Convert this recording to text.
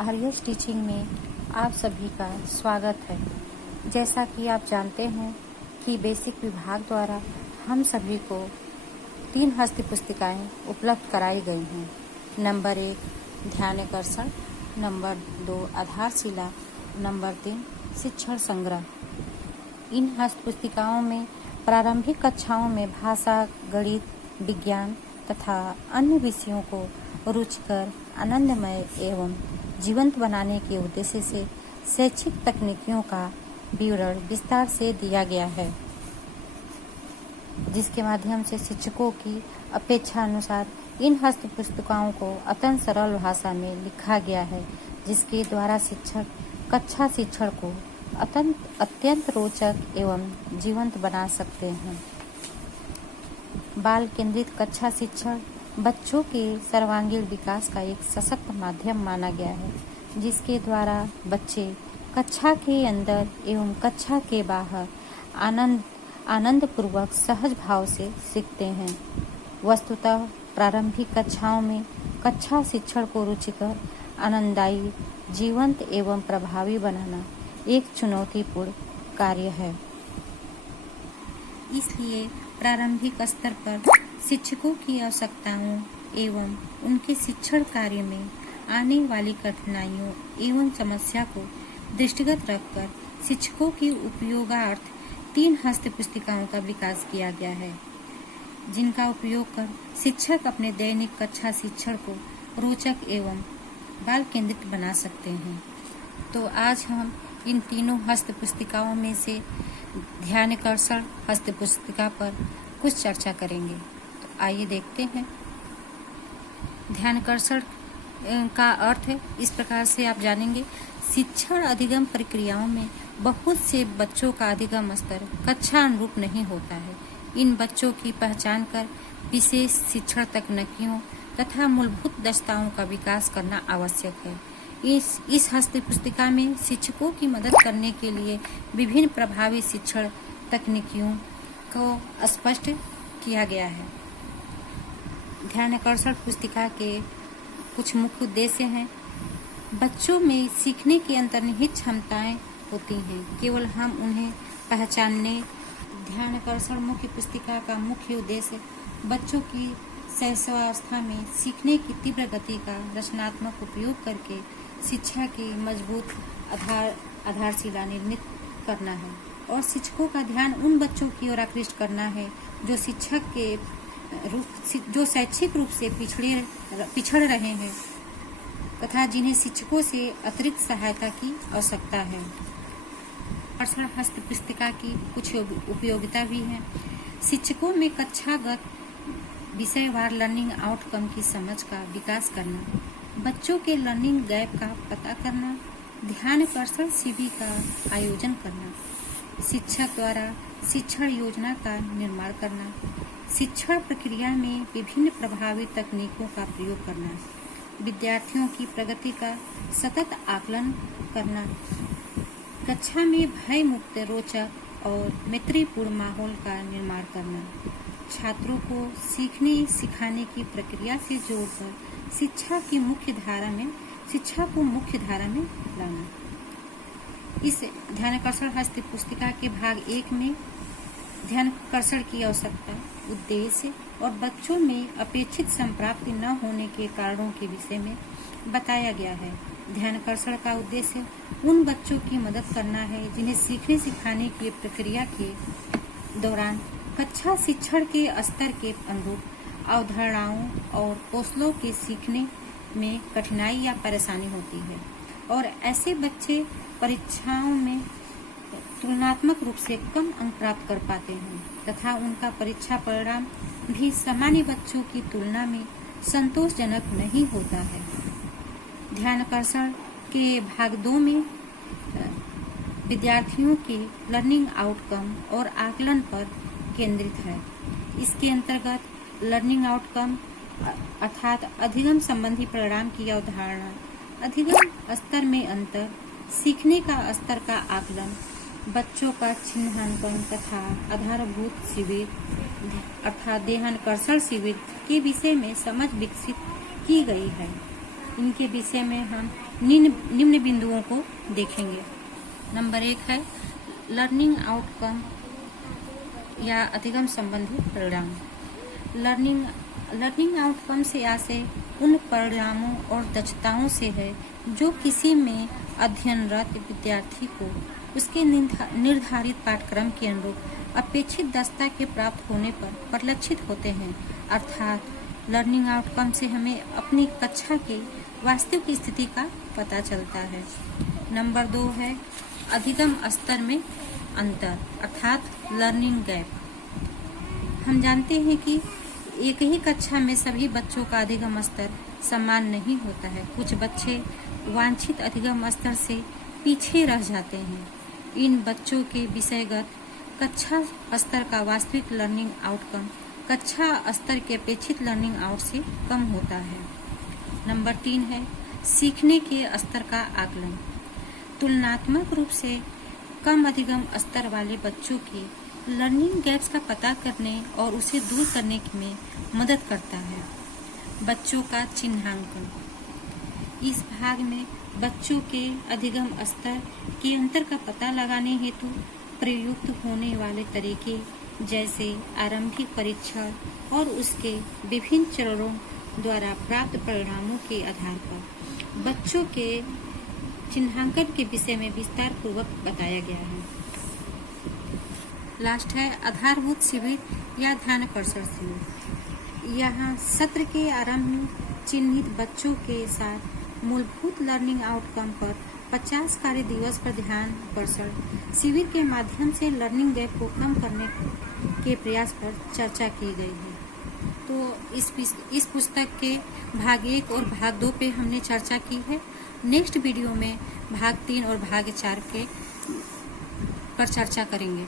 आर्यस teaching में आप सभी का स्वागत है। जैसा कि आप जानते हैं कि बेसिक विभाग द्वारा हम सभी को 3 हस्त पुस्तिकाएं उपलब्ध कराई गई हैं। नंबर 1 ध्यानाकर्षण, नंबर 2 आधारशिला, नंबर 3 शिक्षण संग्रह। इन हस्त पुस्तिकाओं में प्रारंभिक कक्षाओं में भाषा, गणित, विज्ञान तथा अन्य विषयों को रुचिकर, आनंदमय एवं जीवंत बनाने के उद्देश्य से शैक्षिक तकनीकियों का विवरण विस्तार से दिया गया है, जिसके माध्यम से शिक्षकों की अपेक्षा अनुसार इन हस्त पुस्तिकाओं को अत्यंत सरल भाषा में लिखा गया है, जिसके द्वारा शिक्षक कक्षा शिक्षण को अत्यंत रोचक एवं जीवंत बना सकते हैं। बाल केंद्रित कक्षा शिक्षण बच्चों के सर्वांगीण विकास का एक सशक्त माध्यम माना गया है, जिसके द्वारा बच्चे कक्षा के अंदर एवं कक्षा के बाहर आनंदपूर्वक सहज भाव से सीखते हैं। वस्तुतः प्रारंभिक कक्षाओं में कक्षा शिक्षण को रुचिकर, आनंददायी, जीवंत एवं प्रभावी बनाना एक चुनौतीपूर्ण कार्य है। इसलिए प्रारंभिक स्तर पर शिक्षकों की आवश्यकताओं एवं उनके शिक्षण कार्य में आने वाली कठिनाइयों एवं समस्या को दृष्टिगत रखकर शिक्षकों की उपयोगार्थ 3 हस्त पुस्तिकाओं का विकास किया गया है, जिनका उपयोग कर शिक्षक अपने दैनिक कक्षा शिक्षण को रोचक एवं बाल केंद्रित बना सकते हैं। तो आज हम इन तीनों हस्त पुस्तिकाओं में से ध्यानाकर्षण हस्त पुस्तिका पर कुछ चर्चा करेंगे। तो आइए देखते हैं। ध्यानाकर्षण का अर्थ इस प्रकार से आप जानेंगे। शिक्षण अधिगम प्रक्रियाओं में बहुत से बच्चों का अधिगम स्तर कक्षा अनुरूप नहीं होता है। इन बच्चों की पहचान कर विशेष शिक्षण तकनीकियों तथा मूलभूत दक्षताओं का विकास करना आवश्यक है। इस हस्त पुस्तिका में शिक्षकों की मदद करने के लिए विभिन्न प्रभावी शिक्षण तकनीकियों को स्पष्ट किया गया है। ध्यानाकर्षण पुस्तिका के कुछ मुख्य उद्देश्य हैं। बच्चों में सीखने की अंतर्निहित क्षमताएं होती हैं, केवल हम उन्हें पहचानने। ध्यानाकर्षण मुख्य पुस्तिका का मुख्य उद्देश्य बच्चों की शैशवावस्था में सीखने की तीव्र गति का रचनात्मक उपयोग करके शिक्षा की मजबूत आधारशिला निर्मित करना है और शिक्षकों का ध्यान उन बच्चों की ओर आकृष्ट करना है जो शैक्षिक रूप से पिछड़ रहे हैं तथा जिन्हें शिक्षकों से अतिरिक्त सहायता की आवश्यकता है। ध्यानाकर्षण हस्त पुस्तिका की कुछ उपयोगिता भी है। शिक्षकों में कक्षागत विषयवार लर्निंग आउटकम की समझ का विकास करना, बच्चों के लर्निंग गैप का पता करना, ध्यानाकर्षण शिविर का आयोजन करना, शिक्षक द्वारा शिक्षण योजना का निर्माण करना, शिक्षण प्रक्रिया में विभिन्न प्रभावी तकनीकों का प्रयोग करना, विद्यार्थियों की प्रगति का सतत आकलन करना, कक्षा में भय मुक्त, रोचक और मैत्रीपूर्ण माहौल का निर्माण करना, छात्रों को सीखने सिखाने की प्रक्रिया से जोड़कर शिक्षा को मुख्य धारा में लाना। इस ध्यानाकर्षण हस्त पुस्तिका के भाग 1 में ध्यानाकर्षण की आवश्यकता, उद्देश्य और बच्चों में अपेक्षित संप्राप्ति न होने के कारणों के विषय में बताया गया है। ध्यानाकर्षण का उद्देश्य उन बच्चों की मदद करना है जिन्हें सीखने सिखाने की प्रक्रिया के दौरान कक्षा शिक्षण के स्तर के अनुरूप अवधारणाओं और कौशलों के सीखने में कठिनाई या परेशानी होती है और ऐसे बच्चे परीक्षाओं में तुलनात्मक रूप से कम अंक प्राप्त कर पाते हैं तथा उनका परीक्षा परिणाम भी सामान्य बच्चों की तुलना में संतोषजनक नहीं होता है। ध्यानाकर्षण के भाग 2 में विद्यार्थियों के लर्निंग आउटकम और आकलन पर केंद्रित है। इसके अंतर्गत लर्निंग आउटकम अर्थात अधिगम संबंधी परिणाम की अवधारणा, अधिगम स्तर में अंतर, सीखने का स्तर का आकलन, बच्चों का चिन्हांकन तथा आधारभूत शिविर अर्थात ध्यानाकर्षण शिविर के विषय में समझ विकसित की गई है। इनके विषय में हम निम्न बिंदुओं को देखेंगे। नंबर 1 है लर्निंग आउटकम या अधिगम संबंधी परिणाम। लर्निंग आउटकम से आशय उन परिणामों और दक्षताओं से है जो किसी में अध्ययनरत विद्यार्थी को उसके निर्धारित पाठ्यक्रम के अनुरूप अपेक्षित दक्षता के प्राप्त होने पर परिलक्षित होते हैं। अर्थात लर्निंग आउटकम से हमें अपनी कक्षा की वास्तविक स्थिति का पता चलता है। नंबर 2 है अधिगम स्तर में अंतर अर्थात लर्निंग गैप। हम जानते हैं कि एक ही कक्षा में सभी बच्चों का अधिगम स्तर समान नहीं होता है। कुछ बच्चे वांछित अधिगम स्तर से पीछे रह जाते हैं। इन बच्चों के विषयगत कक्षा स्तर का वास्तविक लर्निंग आउटकम कक्षा स्तर के अपेक्षित लर्निंग आउट से कम होता है। नंबर 3 है सीखने के स्तर का आकलन। तुलनात्मक रूप से कम अधिगम स्तर वाले बच्चों की लर्निंग गैप्स का पता करने और उसे दूर करने में मदद करता है। बच्चों का चिन्हांकन। इस भाग में बच्चों के अधिगम स्तर के अंतर का पता लगाने हेतु प्रयुक्त होने वाले तरीके जैसे आरंभिक परीक्षण और उसके विभिन्न चरणों द्वारा प्राप्त परिणामों के आधार पर बच्चों के चिन्हांकन के विषय में विस्तार पूर्वक बताया गया है। लास्ट है आधारभूत शिविर या ध्यानाकर्षण शिविर। यहाँ सत्र के आरंभ में चिन्हित बच्चों के साथ मूलभूत लर्निंग आउटकम पर 50 कार्य दिवस पर ध्यान आकर्षण शिविर के माध्यम से लर्निंग गैप को कम करने के प्रयास पर चर्चा की गई है। तो इस पुस्तक के भाग 1 और भाग 2 पे हमने चर्चा की है। नेक्स्ट वीडियो में भाग 3 और भाग 4 के पर चर्चा करेंगे।